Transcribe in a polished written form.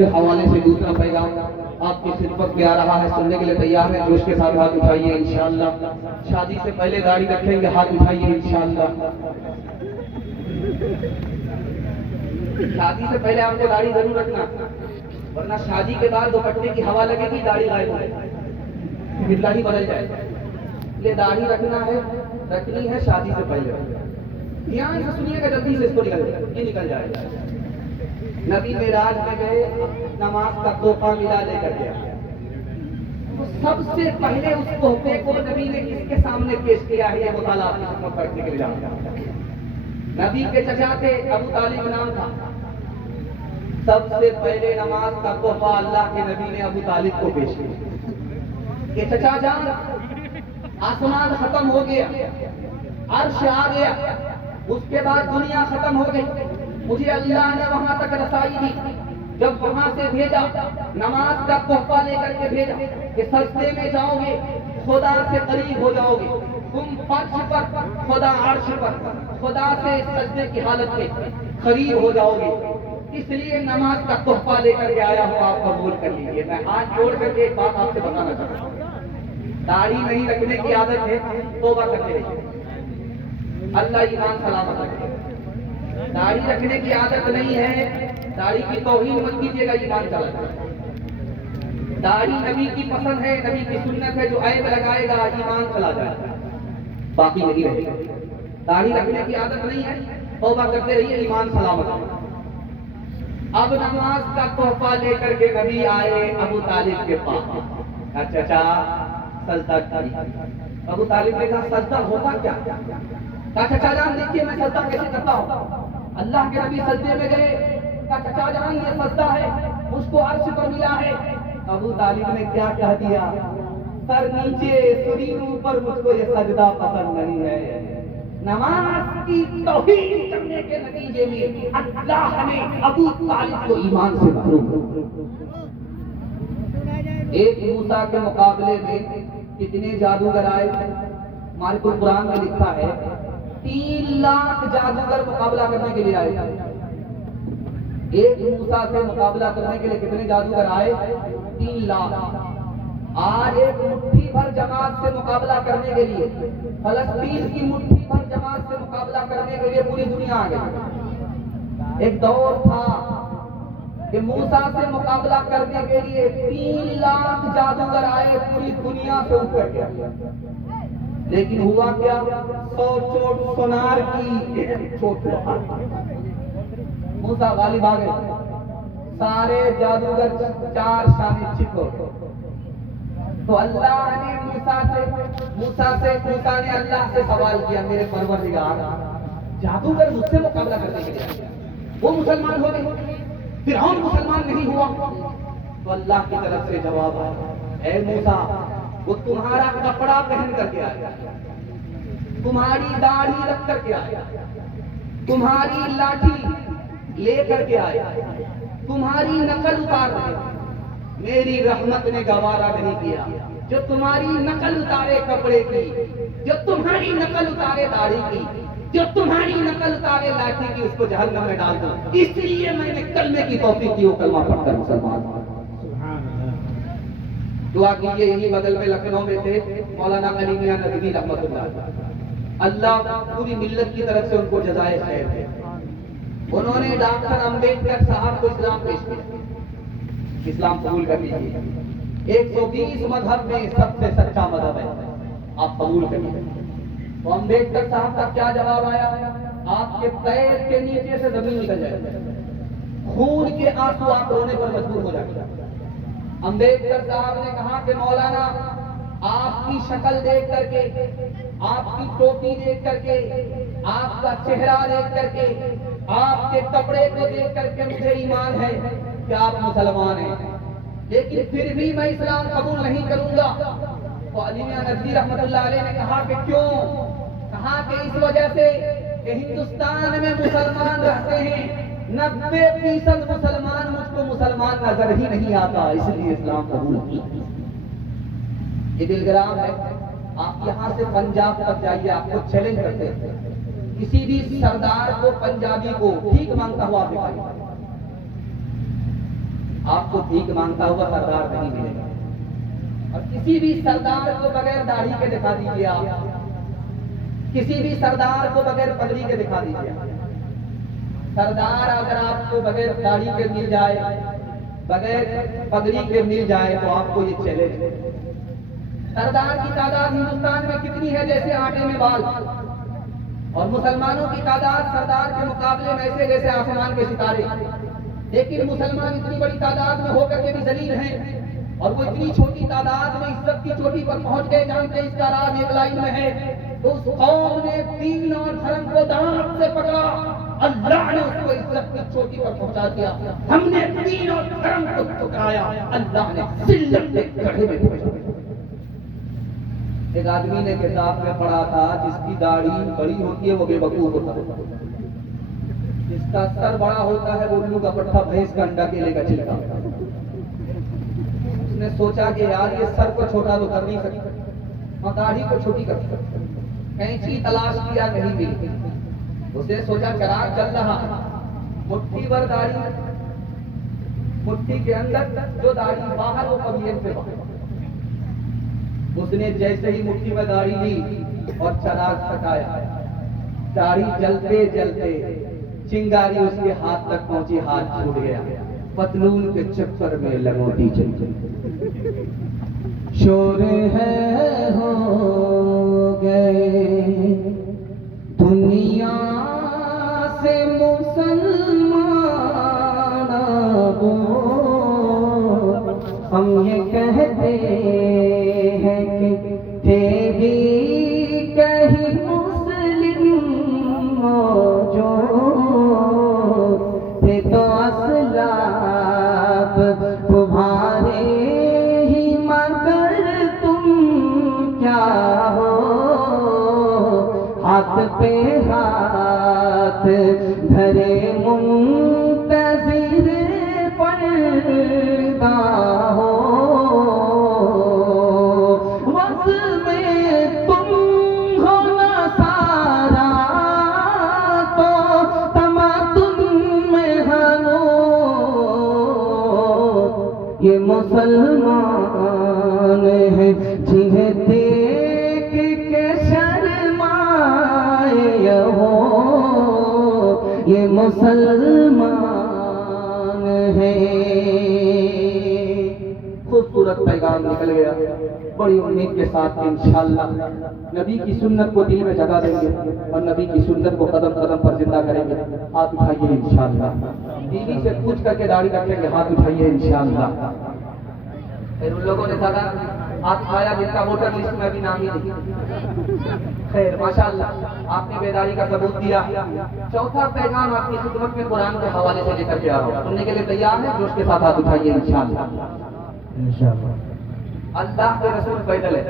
کے حوالے سے دوسرا پیغام آپ کی خدمت میں آ رہا ہے، سننے کے لیے تیار ہیں؟ جوش کے ساتھ ہاتھ اٹھائیے انشاءاللہ۔ شادی سے پہلے داڑھی رکھیں گے، ہاتھ اٹھائیے انشاءاللہ۔ شادی سے پہلے آپ کو داڑھی ضرور رکھنا، ورنہ شادی کے بعد دوپٹے کی ہوا لگے گی، داڑھی غائب ہو جائے گی، بلا ہی بدل جائے گا۔ یہ داڑھی رکھنا ہے، رکھنی ہے شادی سے پہلے۔ دھیان سے سنیے گا، جلدی سے اس کو نکل جائے گا۔ نبی معراج میں گئے، نماز کا تحفہ ملا لے کر گیا، تو سب سے پہلے اس تحفے کو نبی نے کس کے سامنے پیش کیا ہے؟ یہ مطالعہ آپ کی خدمت کرنے کے لیے جانا چاہتا ہوں۔ نبی کے چچا تھے، ابو طالب نام تھا۔ سب سے پہلے نماز کا تحفہ اللہ کے نبی نے ابو طالب کو پیش کیا کہ چچا جان، آسمان ختم ہو گیا، عرش آ گیا، اس کے بعد دنیا ختم ہو گئی، مجھے اللہ نے وہاں تک رسائی دی، جب وہاں سے بھیجا نماز کا تحفہ لے کر کے بھیجا کہ سجدے میں جاؤ گے خدا سے قریب ہو جاؤ گے، تم فرش پر، خدا عرش پر، خدا سے سجدے کی حالت میں قریب ہو جاؤ گے، اس لیے نماز کا تحفہ لے کر کے آیا ہوں، آپ قبول کر لیجیے۔ میں ہاتھ جوڑ کر کے ایک بات آپ سے بتانا چاہتا ہوں، داڑھی نہیں رکھنے کی عادت ہے، توبہ کرتے رہیے، اللہ ایمان سلامت رکھے۔ داڑھی رکھنے کی عادت نہیں ہے، داڑھی کی توہین مت کیجیے گا، ایمان چلا جائے گا۔ داڑھی نبی کی پسند ہے، نبی کی سنت ہے، جو عیب لگائے گا ایمان چلا جائے گا، باقی نہیں رہے گا۔ داڑھی رکھنے کی عادت نہیں ہے، توبہ کرتے رہیے، ایمان سلامت ہے۔ اب نماز کا تحفہ لے کر کے نبی آئے ابو طالب کے پاس، چچا سجدہ کیجیے۔ ابو طالب نے کہا سجدہ ہوتا کیا؟ کہا چچا جان دیکھیے میں سجدہ کیسے کرتا ہوں۔ اللہ کے نبی سجدے میں گئے، کہا چچا جان یہ سجدہ ہے، اس کو عرش پر ملا ہے۔ ابو طالب نے کیا کہہ دیا؟ سر نیچے سرین اوپر، مجھ کو یہ سجدہ پسند نہیں ہے۔ نماز کی توہین کرنے کے نتیجے میں اللہ نے ابو طالب کو ایمان سے محروم۔ ایک موسیٰ کے مقابلے میں کتنے جادوگر آئے؟ ہمارے قرآن میں لکھا ہے 3 لاکھ جادوگر مقابلہ کرنے کے لیے آئے۔ ایک موسیٰ سے مقابلہ کرنے کے لیے کتنے جادوگر آئے؟ 3 لاکھ۔ آج ایک مٹھی بھر جماعت سے مقابلہ کرنے کے لیے، فلسطین کی مٹھی بھر جماعت سے مقابلہ کرنے کے لیے پوری دنیا آ گئی۔ ایک دور تھا کہ موسیٰ سے مقابلہ کرنے کے لیے 3 لاکھ جادوگر آئے پوری دنیا سے اٹھ کر کے، لیکن ہوا کیا؟ 100 چوٹ سونار کی چوٹ لگا، موسیٰ غالب آ گئے، سارے جادوگر 4 شانے چت ہو گئے۔ تو اللہ نے موسیٰ نے اللہ سے سوال کیا، میرے پروردگار جادوگر مجھ سے مقابلہ کرنے کے لیے وہ مسلمان ہو گئے، فرعون مسلمان نہیں ہوا۔ تو اللہ کی طرف سے جواب آیا، اے موسیٰ وہ تمہارا کپڑا پہن کر کے آیا، تمہاری داڑھی رکھ کر کے آیا، تمہاری لاٹھی لے کر کے آیا، تمہاری نقل اتار رہے، میری رحمت نے گوارا نہیں کیا جو تمہاری نقل اتارے کپڑے کی، جو تمہاری نقل اتارے داڑھی کی، جو تمہاری نقل اتارے لاٹھی کی، اس کو جہنم میں ڈال دو۔ اس لیے میں نے کلمے کی توفیق دی، وہ کلمہ پڑھ کر مسلمان۔ دعا کیجیے، یہی بدل میں لکھنؤ میں تھے مولانا علی میاں ندوی رحمۃ اللہ، اللہ پوری ملت کی طرف سے ان کو جزائے خیر دے۔ انہوں نے ڈاکٹر امبیڈکر صاحب کو اسلام پیش کیا، اسلام قبول کر لیجیے، 120 مذہب میں سب سے سچا مذہب ہے، آپ قبول کریے۔ تو امبیڈکر صاحب کا کیا جواب آیا؟ آپ کے پیر کے نیچے سے زمین نکل جائے گا، خون کے آنسو آپ رونے پر مجبور ہو جائے گا۔ امبیڈکر صاحب نے کہا کہ مولانا آپ کی شکل دیکھ کر کے، آپ کی ٹوپی دیکھ کر کے، آپ کا چہرہ دیکھ کر کے، آپ کے کپڑے کو دیکھ کر کے مجھے ایمان ہے کہ آپ مسلمان ہیں، لیکن پھر بھی میں اسلام قبول نہیں کروں گا۔ تو علی میاں ندوی رحمۃ اللہ علیہ نے کہا کہ کیوں؟ کہا کہ اس وجہ سے کہ ہندوستان میں مسلمان رہتے ہیں، 90% مسلمان مجھ کو مسلمان نظر ہی نہیں آتا، اس لیے اسلام قبول کی۔ یہ دلگرام ہے، آپ یہاں سے پنجاب تک جائیے، آپ کو چیلنج کرتے ہیں، کسی بھی سردار کو پنجابی کو بھیک مانگتا ہوا دکھائیے، آپ کو بھیک مانگتا ہوا سردار نہیں ملے گا. اور کسی بھی سردار کو بغیر داڑھی کے دکھا دیجیے آپ, کسی بھی سردار کو بغیر پگڑی کے دکھا دیجیے. سردار اگر آپ کو بغیر داڑھی کے مل جائے, بغیر پگڑی کے مل جائے تو آپ کو یہ چیلنج. سردار کی تعداد ہندوستان میں کتنی ہے جیسے آٹے میں بال, اور مسلمانوں کی تعداد سردار کے مقابلے میں ایسے جیسے آسمان کے ستارے. لیکن مسلمان اتنی بڑی تعداد میں ہو کر کے بھی ذلیل ہیں, اور وہ اتنی چھوٹی تعداد میں عزت کی چوٹی پر پہنچ گئے. جانتے اس کا راز ایک لائن میں ہے, تو اس قوم نے دین اور دھرم کو دانت سے پکڑا, اللہ نے اس کو عزت کی چوٹی پر پہنچا دیا. ہم نے دین اور دھرم کو ٹھکرایا, اللہ نے ذلت کے گڑھے میں پہنچا دیا. ایک آدمی نے کتاب میں پڑھا تھا جس کی داڑھی بڑی ہوتی ہے وہ بے وقوف ہوتا ہے, جس کا سر بڑا ہوتا ہے وہ الو کا پٹھا بھینس کا انڈا کیلے کا چھلکا. اس نے سوچا کہ یار یہ سر کو چھوٹا تو کر نہیں سکتا اور داڑھی کو چھوٹی کر سکتا. کینچی تلاش کیا نہیں ملی. اس نے سوچا چراغ چل رہا, مٹھی بھر داڑھی, مٹھی کے اندر جو داڑھی باہر وہ قبیلے سے باہر. اس نے جیسے ہی مٹھی میں داڑھی لی اور چراغ پھٹایا, داڑھی جلتے جلتے چنگاری اس کے ہاتھ تک پہنچی, ہاتھ چھوٹ گیا, پتلون کے چکر میں لگوٹی چل گئی. شور ہے ہو گئے دنیا سے مسلمان, ہم یہ کہتے ہیں کہ تھے بھی کہیں مسلم موجود, تھے تو اسلاف تمہارے ہی مگر تم کیا ہو, ہاتھ پہ ہاتھ دھرے منتظر پردہ ہو. وقت میں تم ہو نصارا تو تمدن میں ہنو, یہ مسلمان ہیں جنہیں دیکھ کے شرمائے ہو, یہ مسلمان ہیں. خوبصورت پیغام نکل گیا, بڑی امید کے ساتھ انشاءاللہ نبی کی سنت کو دل میں جگہ دیں گے اور نبی کی سنت کو قدم قدم پر زندہ کریں گے. ہاتھ اٹھائیے انشاءاللہ, بیوی سے پوچھ کر کے داڑھی رکھیں گے, ہاتھ اٹھائیے انشاءاللہ. پھر ان لوگوں نے زیادہ ہاتھ اٹھایا جن کا ووٹر لسٹ میں بھی نام ہی نہیں. خیر ماشاءاللہ آپ نے بیداری کا ثبوت دیا. چوتھا پیغام آپ کی خدمت میں قرآن کے حوالے سے لے کر کے آ رہا ہوں, سننے کے لیے تیار ہیں؟ جوش کے ساتھ ہاتھ اٹھائیے انشاءاللہ. اللہ کے رسول پیدل ہے,